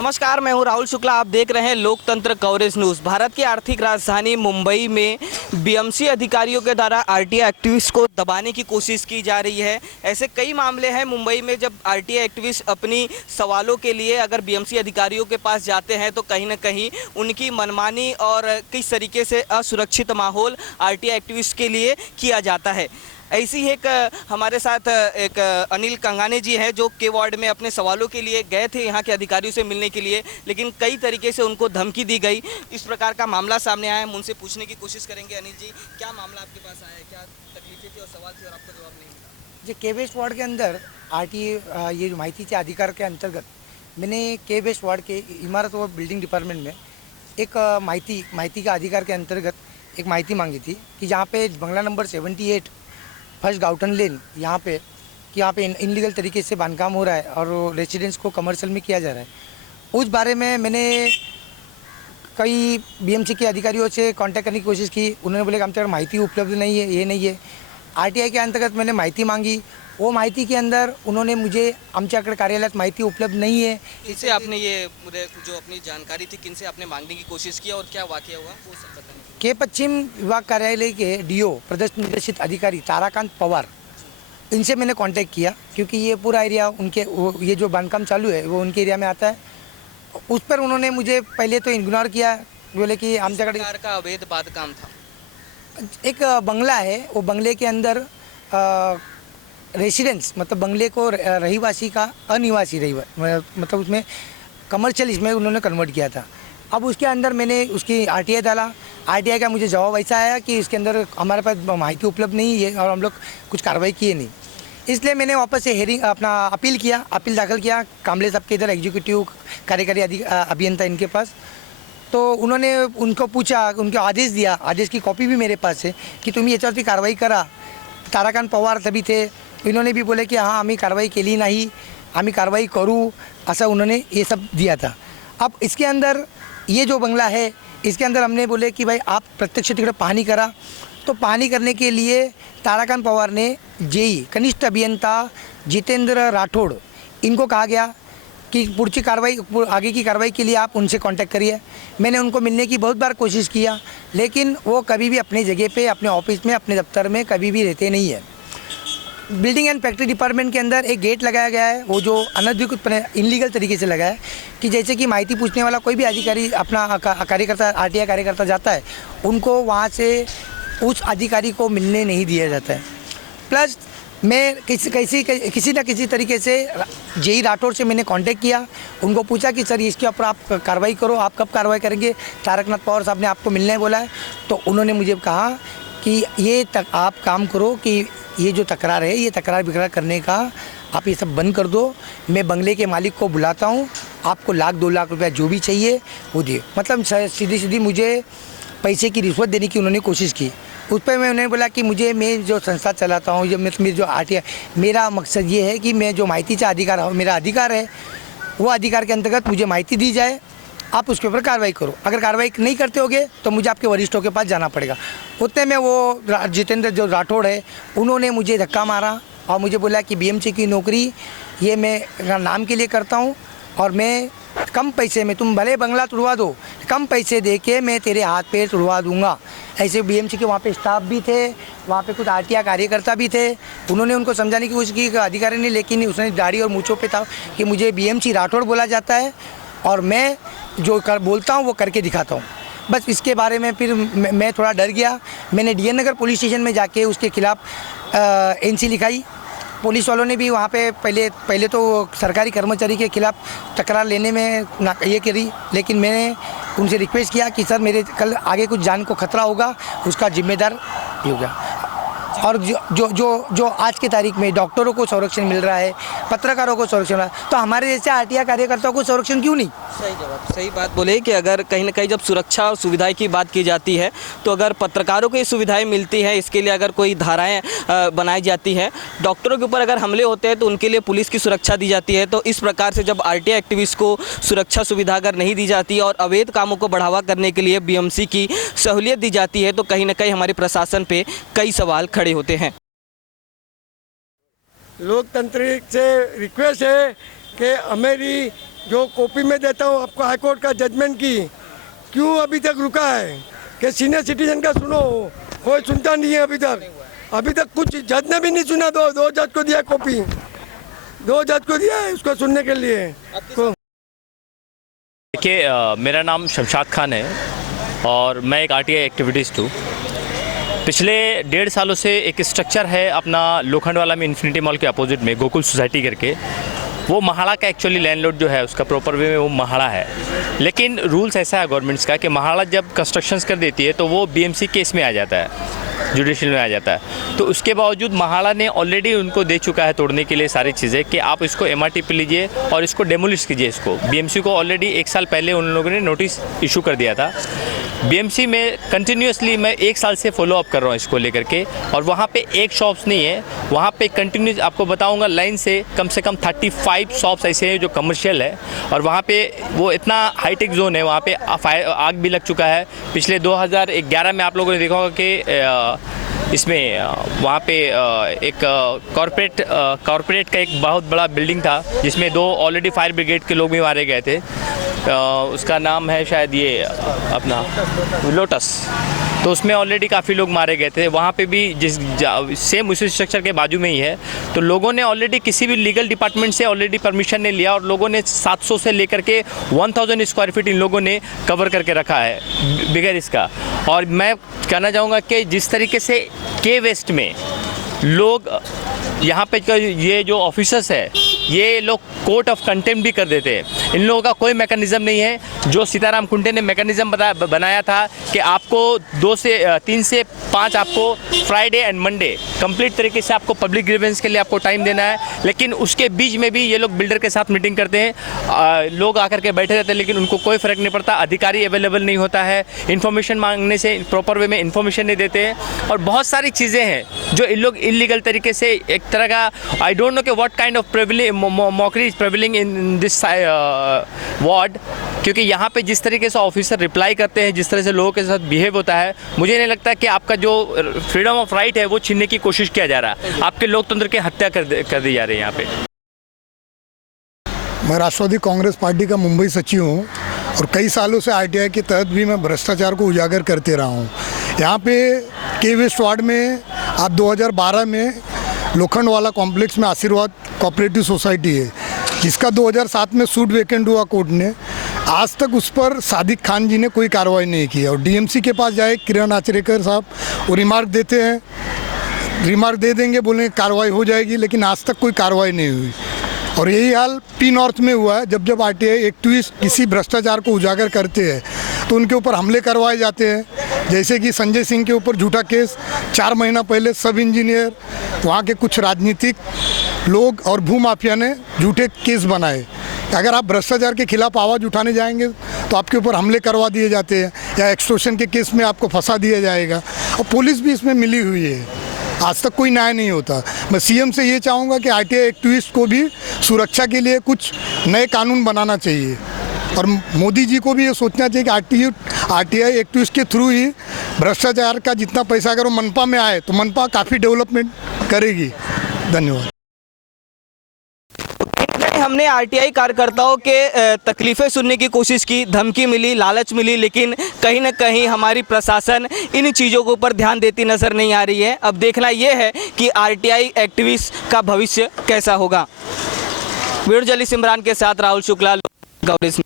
नमस्कार, मैं हूं राहुल शुक्ला। आप देख रहे हैं लोकतंत्र कवरेज न्यूज़। भारत की आर्थिक राजधानी मुंबई में बीएमसी अधिकारियों के द्वारा आरटीआई एक्टिविस्ट को दबाने की कोशिश की जा रही है। ऐसे कई मामले हैं मुंबई में जब आरटीआई एक्टिविस्ट अपनी सवालों के लिए अगर बीएमसी अधिकारियों के पास जाते हैं तो कहीं ना कहीं उनकी मनमानी और किस तरीके से असुरक्षित माहौल आरटीआई एक्टिविस्ट के लिए किया जाता है। ऐसी ही एक हमारे साथ एक अनिल कंगाने जी हैं जो के वार्ड में अपने सवालों के लिए गए थे यहाँ के अधिकारियों से मिलने के लिए, लेकिन कई तरीके से उनको धमकी दी गई। इस प्रकार का मामला सामने आया है। हम उनसे पूछने की कोशिश करेंगे। अनिल जी, क्या मामला आपके पास आया है, क्या तकलीफें थी और सवाल थी और आपको जवाब नहीं मिला? जे के वेस्ट वार्ड के अंदर आरटीआई ये जो माहितीचे अधिकार के अंतर्गत मैंने के वेस्ट वार्ड के इमारत व बिल्डिंग डिपार्टमेंट में एक माहिती का अधिकार के अंतर्गत एक माहिती मांगी थी कि जहाँ पे बंगला नंबर 78 फर्स्ट गाउटन लेन यहाँ पे इनलीगल तरीके से बांधकाम हो रहा है और रेसिडेंस को कमर्शियल में किया जा रहा है। उस बारे में मैंने कई बीएमसी के अधिकारियों से कांटेक्ट करने की कोशिश की। उन्होंने बोले कि आमच्याकडे माहिती उपलब्ध नहीं है, ये नहीं है। आरटीआई के अंतर्गत मैंने माहिती मांगी। वो माहिती के अंदर उन्होंने मुझे आमच्याकडे कार्यालयात माहिती उपलब्ध नहीं है। किनसे आपने ये मुझे जो अपनी जानकारी थी किनसे आपने मांगने की कोशिश की और क्या वाकया हुआ वो सब बताएं। के पश्चिम विभाग कार्यालय के डीओ प्रदेश निर्देशित अधिकारी ताराकांत पवार, इनसे मैंने कांटेक्ट किया क्योंकि ये पूरा एरिया उनके ये जो बांधकाम चालू है वो उनके एरिया में आता है। उस पर उन्होंने मुझे पहले तो इग्नोर किया, बोले कि आमच्याकडे का अवैध बांधकाम था। एक बंगला है, वो बंगले के अंदर रेसिडेंस मतलब बंगले को रहीवासी का अनिवासी मतलब उसमें कमर्शियल इसमें उन्होंने कन्वर्ट किया था। अब उसके अंदर मैंने उसकी आरटीआई डाला। आरटीआई का मुझे जवाब ऐसा आया कि इसके अंदर हमारे पास माहिती उपलब्ध नहीं है और हम लोग कुछ कार्रवाई किए नहीं। इसलिए मैंने वापस से हेयरिंग अपना अपील दाखिल किया कामले साहब के इधर एग्जीक्यूटिव कार्यकारी अभियंता इनके पास। तो उन्होंने उनको पूछा, उनको आदेश दिया, आदेश की कॉपी भी मेरे पास है कि तुम्ही याच्यावरती कारवाई करा। ताराकांत पवार तभी थे, इन्होंने भी बोले कि हाँ आम्ही कारवाई केली नाही, आम्ही कारवाई करूँ, ऐसा उन्होंने ये सब दिया था। अब इसके अंदर ये जो बंगला है इसके अंदर हमने बोले कि भाई आप प्रत्यक्ष तिकडे पाहणी करा। तो पाहणी करने के लिए ताराकांत पवार ने जेई कनिष्ठ अभियंता जितेंद्र राठौड़ इनको कहा गया कि पुढची कार्रवाई आगे की कार्रवाई के लिए आप उनसे कांटेक्ट करिए। मैंने उनको मिलने की बहुत बार कोशिश किया लेकिन वो कभी भी अपनी जगह पे, अपने ऑफिस में, अपने दफ्तर में कभी भी रहते नहीं है। बिल्डिंग एंड फैक्ट्री डिपार्टमेंट के अंदर एक गेट लगाया गया है, वो जो अनधिकृत इनलीगल तरीके से लगा है कि जैसे कि माहिती पूछने वाला कोई भी अधिकारी अपना कार्यकर्ता आरटीआई कार्यकर्ता जाता है, उनको वहाँ से उस अधिकारी को मिलने नहीं दिया जाता है। प्लस मैं किसी न किसी तरीके से जेई राठौड़ से मैंने कांटेक्ट किया, उनको पूछा कि सर इसके ऊपर आप कार्रवाई करो, आप कब कार्रवाई करेंगे? तारकनाथ पवार साहब ने आपको मिलने बोला है। तो उन्होंने मुझे कहा कि आप काम करो कि ये जो तकरार है, ये तकरार बिकरार करने का आप ये सब बंद कर दो। मैं बंगले के मालिक को बुलाता हूँ, आपको 1-2 लाख रुपया जो भी चाहिए वो दिए। मतलब सीधी मुझे पैसे की रिश्वत देने की उन्होंने कोशिश की। उस पर मैं उन्होंने बोला कि मैं जो संस्था चलाता हूँ, मेरी जो आरटीआई, मेरा मकसद ये है कि मैं जो माहितीचा अधिकार मेरा अधिकार है, वो अधिकार के अंतर्गत मुझे माहिती दी जाए, आप उसके ऊपर कार्रवाई करो। अगर कार्रवाई नहीं करते होगे तो मुझे आपके वरिष्ठों के पास जाना पड़ेगा। उतने में वो जितेंद्र जो राठौड़ है उन्होंने मुझे धक्का मारा और मुझे बोला कि बीएमसी की नौकरी ये मैं नाम के लिए करता हूँ और मैं कम पैसे में, तुम भले बंगला तुड़वा दो, कम पैसे दे के मैं तेरे हाथ पैर तुड़वा दूंगा। ऐसे बीएमसी के वहाँ पे स्टाफ भी थे, वहाँ पे कुछ आरटीआई कार्यकर्ता भी थे। उन्होंने उनको समझाने की कोशिश की अधिकारी ने, लेकिन उसने दाढ़ी और मूँछों पे था कि मुझे बीएमसी राठौड़ बोला जाता है और मैं जो बोलता हूँ वो करके दिखाता हूँ। बस इसके बारे में फिर मैं थोड़ा डर गया। मैंने डीएन नगर पुलिस स्टेशन में जाके उसके खिलाफ़ एनसी लिखाई। पुलिस वालों ने भी वहाँ पे पहले तो सरकारी कर्मचारी के खिलाफ़ तकरार लेने में ये करी, लेकिन मैंने उनसे रिक्वेस्ट किया कि सर मेरे कल आगे कुछ जान को खतरा होगा, उसका जिम्मेदार ये होगा। और जो आज की तारीख में डॉक्टरों को संरक्षण मिल रहा है, पत्रकारों को संरक्षण मिल रहा है, तो हमारे जैसे आरटीआई कार्यकर्ताओं को संरक्षण क्यों नहीं? सही जवाब, सही बात बोले कि अगर कहीं ना कहीं जब सुरक्षा और सुविधाएं की बात की जाती है तो अगर पत्रकारों को ये सुविधाएं मिलती है, इसके लिए अगर कोई धाराएं बनाई जाती है, डॉक्टरों के ऊपर अगर हमले होते हैं तो उनके लिए पुलिस की सुरक्षा दी जाती है। तो इस प्रकार से जब आरटीआई एक्टिविस्ट को सुरक्षा सुविधा अगर नहीं दी जाती और अवैध कामों को बढ़ावा करने के लिए बीएमसी की सहूलियत दी जाती है तो कहीं ना कहीं हमारे प्रशासन पे कई सवाल खड़े होते हैं। लोकतंत्रिक से रिक्वेस्ट है कि हमारी जो कॉपी में देता हूँ आपको हाईकोर्ट का जजमेंट की, क्यों अभी तक रुका है कि सीनियर सिटीजन का सुनो, कोई सुनता नहीं है अभी तक कुछ जज ने भी नहीं सुना। दो जज को दिया कॉपी, 2 जज को दिया है उसको सुनने के लिए। देखिए, मेरा नाम शमशाद खान है और मैं एक आरटीआई एक्टिविटीस्ट हूँ। पिछले 1.5 सालों से एक स्ट्रक्चर है अपना लोखंडवाला में इन्फिनिटी मॉल के अपोजिट में गोकुल सोसाइटी करके, वो महाड़ा का एक्चुअली लैंडलॉर्ड जो है उसका प्रॉपर वे में वो महाड़ा है। लेकिन रूल्स ऐसा है गवर्नमेंट्स का कि महाड़ा जब कंस्ट्रक्शंस कर देती है तो वो बीएमसी केस में आ जाता है, जुडिशियल में आ जाता है। तो उसके बावजूद महाड़ा ने ऑलरेडी उनको दे चुका है तोड़ने के लिए सारी चीज़ें कि आप इसको एमआरटी पे लीजिए और इसको डेमोलिश कीजिए। इसको बीएमसी को ऑलरेडी 1 साल पहले उन लोगों ने नोटिस इशू कर दिया था। बीएमसी में कंटिन्यूसली मैं 1 साल से फॉलो अप कर रहा हूँ इसको लेकर के, और वहाँ पे एक शॉप्स नहीं है, वहाँ पे कंटिन्यूस आपको बताऊँगा लाइन से कम 35 शॉप्स ऐसे हैं जो कमर्शियल है। और वहाँ पे वो इतना हाईटेक जोन है, वहाँ पे आग भी लग चुका है। पिछले 2011 में आप लोगों ने देखा होगा कि इसमें वहाँ पे एक कॉरपोरेट का एक बहुत बड़ा बिल्डिंग था जिसमें 2 ऑलरेडी फायर ब्रिगेड के लोग भी मारे गए थे। उसका नाम है शायद ये अपना लोटस, तो उसमें ऑलरेडी काफ़ी लोग मारे गए थे। वहाँ पे भी सेम उसी स्ट्रक्चर के बाजू में ही है। तो लोगों ने ऑलरेडी किसी भी लीगल डिपार्टमेंट से ऑलरेडी परमिशन ने लिया और लोगों ने 700 से लेकर के 1000 स्क्वायर फीट इन लोगों ने कवर करके रखा है बिगैर इसका। और मैं कहना चाहूँगा कि जिस तरीके से के वेस्ट में लोग यहाँ पे ये जो ऑफिसर्स है ये लोग कोर्ट ऑफ कंटेम्प्ट भी कर देते हैं। इन लोगों का कोई मैकेनिज़्म नहीं है। जो सीताराम कुंटे ने मैकेनिज़्म बनाया था कि आपको 3 से 5 आपको फ्राइडे एंड मंडे कंप्लीट तरीके से आपको पब्लिक ग्रीवेंस के लिए आपको टाइम देना है, लेकिन उसके बीच में भी ये लोग बिल्डर के साथ मीटिंग करते हैं। लोग आकर के बैठे रहते हैं लेकिन उनको कोई फ़र्क नहीं पड़ता। अधिकारी अवेलेबल नहीं होता है, इन्फॉर्मेशन मांगने से प्रॉपर वे में इन्फॉर्मेशन नहीं देते हैं। और बहुत सारी चीज़ें हैं जो इन लोग इलीगल तरीके से एक तरह का आई डोंट नो कि what kind of mockery is prevailing in this ward, क्योंकि यहाँ पे जिस तरीके से ऑफिसर रिप्लाई करते हैं, जिस तरह से लोगों के साथ बिहेव होता है, मुझे नहीं लगता कि आपका जो फ्रीडम ऑफ राइट है वो छीनने की कोशिश किया जा रहा है। आपके लोकतंत्र की हत्या कर दी जा रही है यहाँ पे। मैं राष्ट्रवादी कांग्रेस पार्टी का मुंबई सचिव हूँ और कई सालों से आरटीआई के तहत भी मैं भ्रष्टाचार को उजागर करते रहा हूँ। यहाँ पे के वेस्ट वार्ड में आप 2012 में लोखंडवाला कॉम्प्लेक्स में आशीर्वाद कोऑपरेटिव सोसाइटी है जिसका 2007 में सूट वेकेंट हुआ कोर्ट ने। आज तक उस पर सादिक खान जी ने कोई कार्रवाई नहीं की और डीएमसी के पास जाए किरण आचरेकर साहब वो रिमार्क देते हैं, रिमार्क दे देंगे, बोलेंगे कार्रवाई हो जाएगी, लेकिन आज तक कोई कार्रवाई नहीं हुई। और यही हाल पी नॉर्थ में हुआ है। जब आरटीआई एक्टिविस्ट किसी भ्रष्टाचार को उजागर करते हैं तो उनके ऊपर हमले करवाए जाते हैं। जैसे कि संजय सिंह के ऊपर झूठा केस 4 महीना पहले सब इंजीनियर, वहाँ के कुछ राजनीतिक लोग और भूमाफिया ने झूठे केस बनाए। अगर आप भ्रष्टाचार के खिलाफ आवाज़ उठाने जाएंगे तो आपके ऊपर हमले करवा दिए जाते हैं या एक्सटॉर्शन के केस में आपको फंसा दिया जाएगा। और पुलिस भी इसमें मिली हुई है, आज तक कोई न्याय नहीं होता। मैं सीएम से ये चाहूँगा कि आरटीआई एक्टिविस्ट को भी सुरक्षा के लिए कुछ नए कानून बनाना चाहिए और मोदी जी को भी ये सोचना चाहिए कि आरटीआई एक्टिविस्ट के थ्रू ही भ्रष्टाचार का जितना पैसा अगर वो मनपा में आए तो मनपा काफ़ी डेवलपमेंट करेगी। धन्यवाद। हमने आरटीआई कार्यकर्ताओं के तकलीफ़ें सुनने की कोशिश की, धमकी मिली, लालच मिली, लेकिन कहीं ना कहीं हमारी प्रशासन इन चीज़ों के ऊपर ध्यान देती नज़र नहीं आ रही है। अब देखना यह है कि आरटीआई एक्टिविस्ट का भविष्य कैसा होगा। वीडियो जर्नलिस्ट इमरान के साथ राहुल शुक्ला, कांग्रेस।